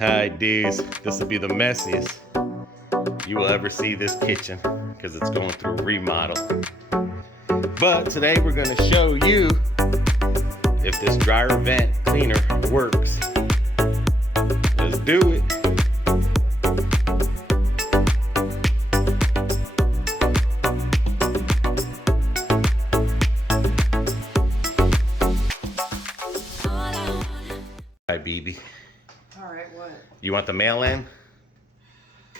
Alright dudes, this will be the messiest you will ever see this kitchen because it's going through a remodel. But today we're going to show you if this dryer vent cleaner works. Let's do it. Hi BB. Alright, what? You want the male in?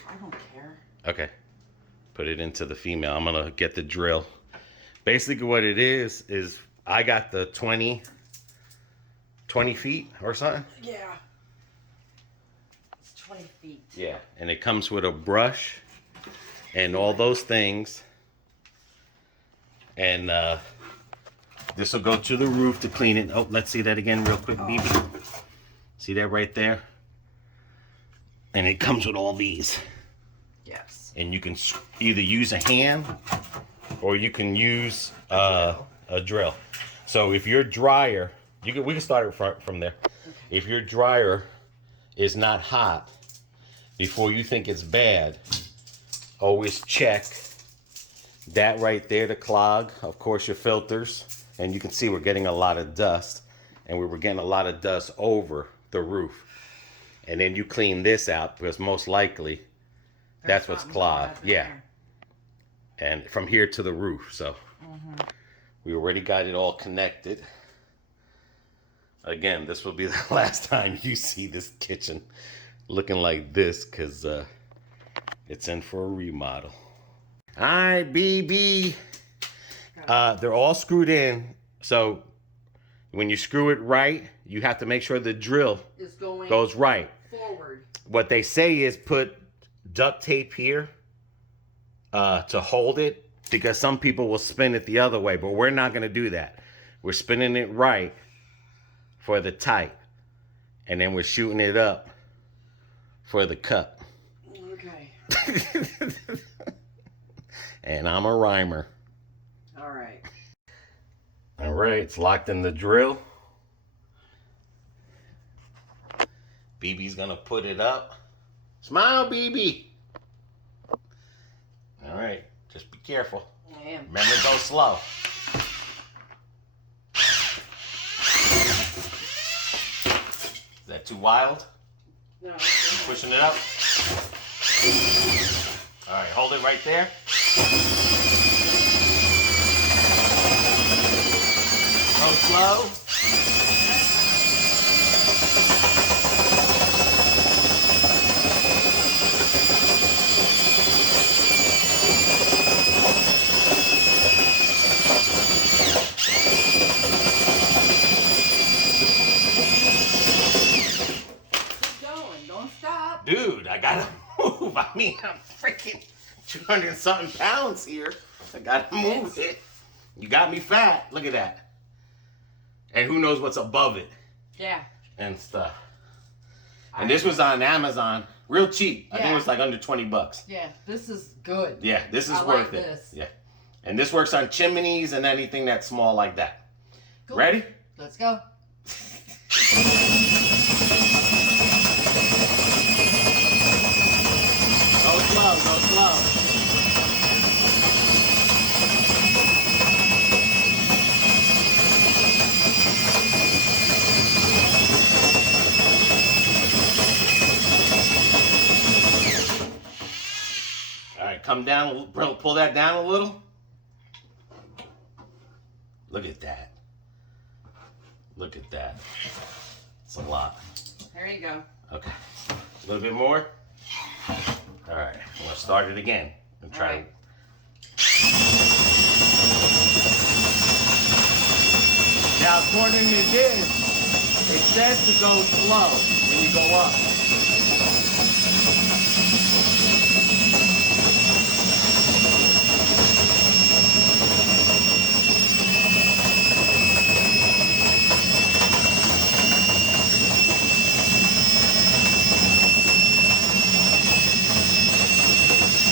I don't care. Okay. Put it into the female. I'm gonna get the drill. Basically what it is I got the 20 feet or something. Yeah. It's 20 feet. Yeah, and it comes with a brush and all those things. And this will go to the roof to clean it. Oh, let's see that again real quick, BB. See that right there? And it comes with all these. Yes. And you can either use a hand or you can use a drill. So if your dryer, we can start it from there. Okay. If your dryer is not hot, before you think it's bad, always check that right there to clog, of course, your filters. And you can see we're getting a lot of dust, and we were getting a lot of dust over the roof. And then you clean this out because most likely that's what's clogged. Yeah. And from here to the roof. So we already got it all connected. Again, this will be the last time you see this kitchen looking like this because it's in for a remodel. All right, BB. They're all screwed in. So when you screw it right, you have to make sure the drill goes right. Forward. What they say is put duct tape here to hold it, because some people will spin it the other way, but we're not going to do that. We're spinning it right for the tight, and then we're shooting it up for the cut. Okay. And I'm a rhymer. All right. All right, it's locked in the drill. BB's gonna put it up. Smile, BB. All right, just be careful. I am. Remember, go slow. Is that too wild? No. You pushing it up? All right, hold it right there. Go slow. Dude, I gotta move. I mean, I'm freaking 200 something pounds here. I gotta move it. You got me fat. Look at that. And who knows what's above it. Yeah. And stuff. And this was on Amazon. Real cheap. I think it was like under 20 bucks. Yeah, this is good. Yeah, this is I worth like it. This. Yeah. And this works on chimneys and anything that's small like that. Cool. Ready? Let's go. Go slow, go slow. All right, come down, pull that down a little. Look at that. Look at that. It's a lot. There you go. Okay. A little bit more. All right, I'm gonna start it again and try. Right. Now, according to this, it says to go slow when you go up.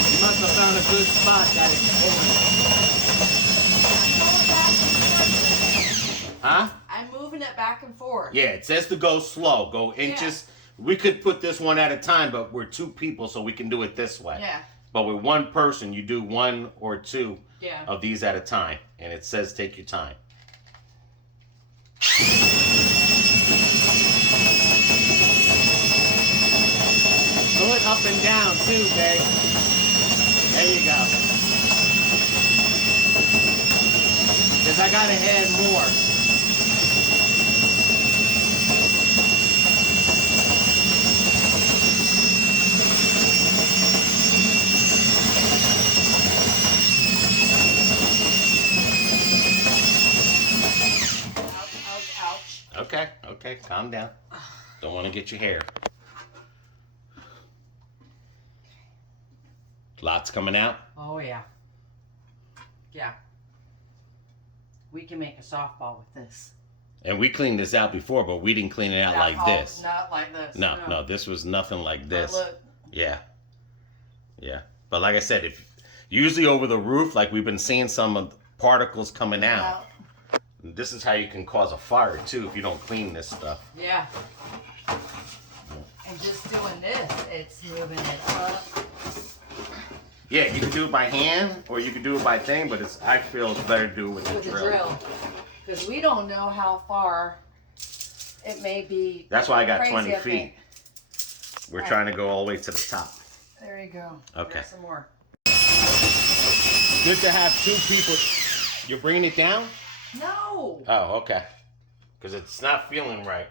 You must have found a good spot that it's holding. Huh? I'm moving it back and forth. Yeah, it says to go slow. Go inches We could put this one at a time, but we're 2 people, so we can do it this way. Yeah. But with 1 person, you do 1 or 2 Yeah. of these at a time. And it says take your time. Pull it up and down too, babe. There you go. Because I gotta add more. Ouch. Okay, calm down. Don't want to get your hair. Lots coming out. Oh, yeah. Yeah. We can make a softball with this. And we cleaned this out before, but we didn't clean it out like this. Not like this. No, this was nothing like this. Look. Yeah. But like I said, if usually over the roof, like we've been seeing some of the particles coming out. This is how you can cause a fire too if you don't clean this stuff. Yeah. And just doing this, it's moving it up. Yeah, you can do it by hand or you can do it by thing, but I feel it's better to do it with the drill. Because we don't know how far it may be. That's why I got crazy 20 up feet. We're trying to go all the way to the top. There you go. Okay. Got some more. Good to have 2 people. You're bringing it down? No. Oh, okay. Because it's not feeling right.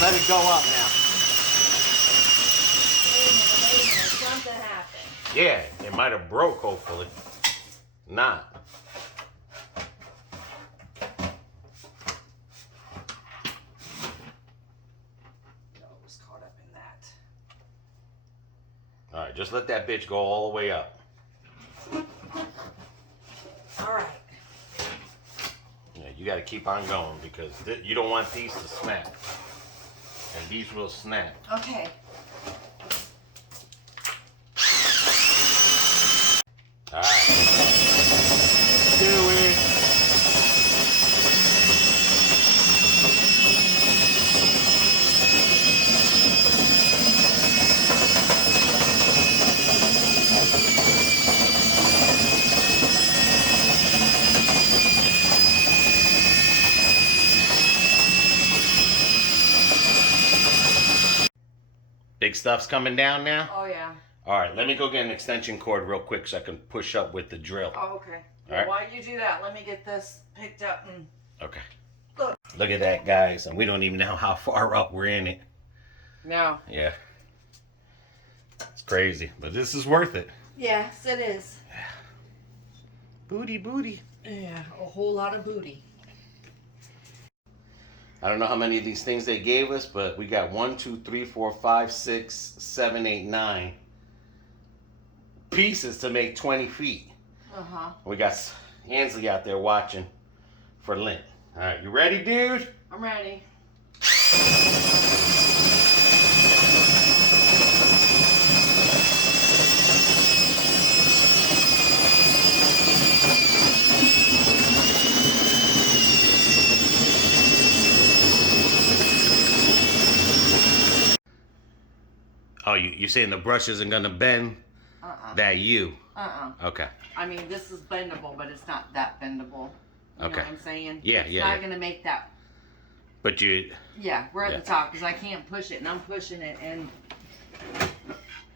Let it go up now. Wait a minute. Something happened. Yeah, it might have broke, hopefully. Not. No, it was caught up in that. All right, just let that bitch go all the way up. All right. Yeah, you got to keep on going because you don't want these to snap. And these will snap. Okay. All right. Do it. Big stuff's coming down now? Oh, yeah. All right, let me go get an extension cord real quick so I can push up with the drill. Oh, okay. All right. While you do that, let me get this picked up and... Okay. Look. Look at that, guys. And we don't even know how far up we're in it. No. Yeah. It's crazy, but this is worth it. Yes, it is. Booty, booty. Yeah, a whole lot of booty. I don't know how many of these things they gave us, but we got 1, 2, 3, 4, 5, 6, 7, 8, 9 pieces to make 20 feet. Uh-huh. We got Ansley out there watching for Lent. All right, you ready, dude? I'm ready. Oh, you saying the brush isn't gonna bend? That you? Okay. I mean, this is bendable, but it's not that bendable. You know what I'm saying? Yeah, it's yeah. not gonna make that. But you. Yeah, we're at the top because I can't push it, and I'm pushing it, and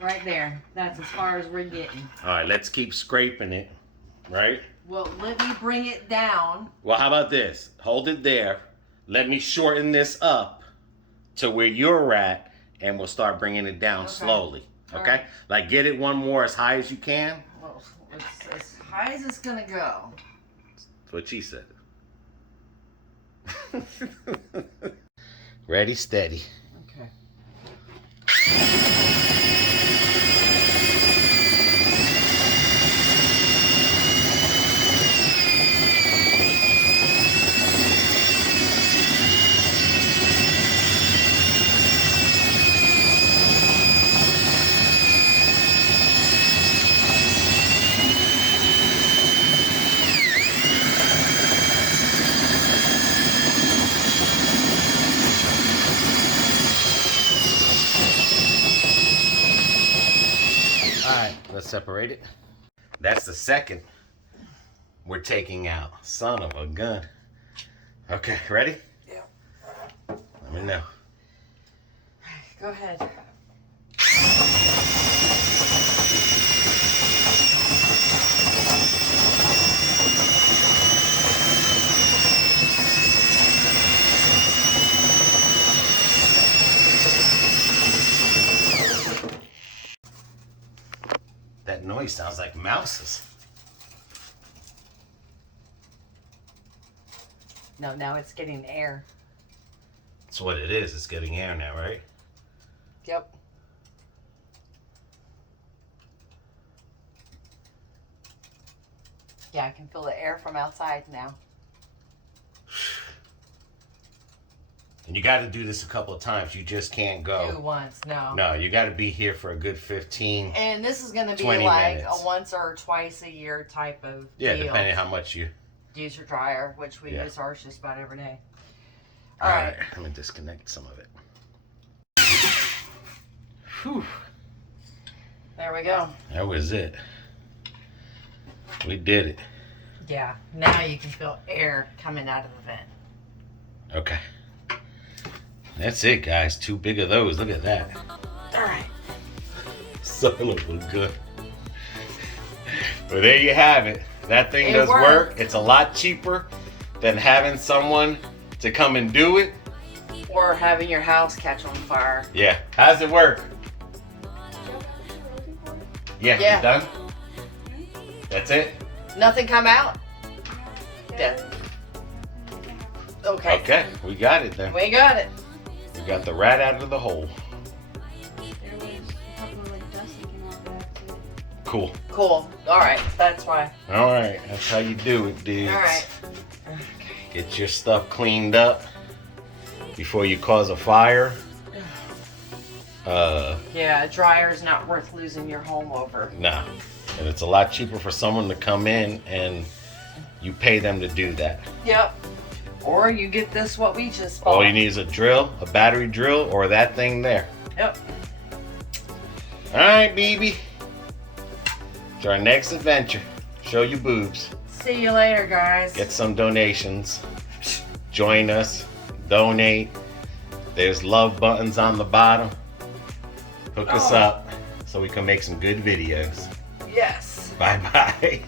right there. That's as far as we're getting. All right, let's keep scraping it, right? Well, let me bring it down. Well, how about this? Hold it there. Let me shorten this up to where you're at, and we'll start bringing it down slowly. Okay? Right. Like get it one more as high as you can. Well, it's as high as it's gonna go. That's what she said. Ready, steady. Okay. separate it. That's the second we're taking out. Son of a gun. Okay, ready? Yeah. Let me know. Go ahead. That noise sounds like mouses. No, now it's getting air. That's what it is. It's getting air now, right? Yep. Yeah, I can feel the air from outside now. And you got to do this a couple of times. You just can't go. Do once, no. No, you got to be here for a good 15. And this is going to be 20 like minutes. a once or twice a year type of Yeah, deal. depending how much you... Use your dryer, which we Yeah. use ours just about every day. All right. Let me disconnect some of it. Whew. There we go. That was it. We did it. Yeah, now you can feel air coming out of the vent. Okay. That's it, guys. 2 big of those. Look at that. All right. Son of a gun. But there you have it. That thing It does work. worked. It's a lot cheaper than having someone to come and do it. Or having your house catch on fire. Yeah. How's it work? Yeah. Yeah. You done? That's it? Nothing come out? Yeah. Okay. Okay. We got it then. We got it. We got the rat out of the hole. There was a couple of like dust that came out back too. Cool. Cool. All right. That's why. All right. That's how you do it, dudes. All right. Get your stuff cleaned up before you cause a fire. Yeah, a dryer is not worth losing your home over. Nah. And it's a lot cheaper for someone to come in and you pay them to do that. Yep. Or you get this, what we just bought. All you need is a drill, a battery drill, or that thing there. Yep. All right, BB. To our next adventure. Show your boobs. See you later, guys. Get some donations. Join us. Donate. There's love buttons on the bottom. Hook us up so we can make some good videos. Yes. Bye-bye.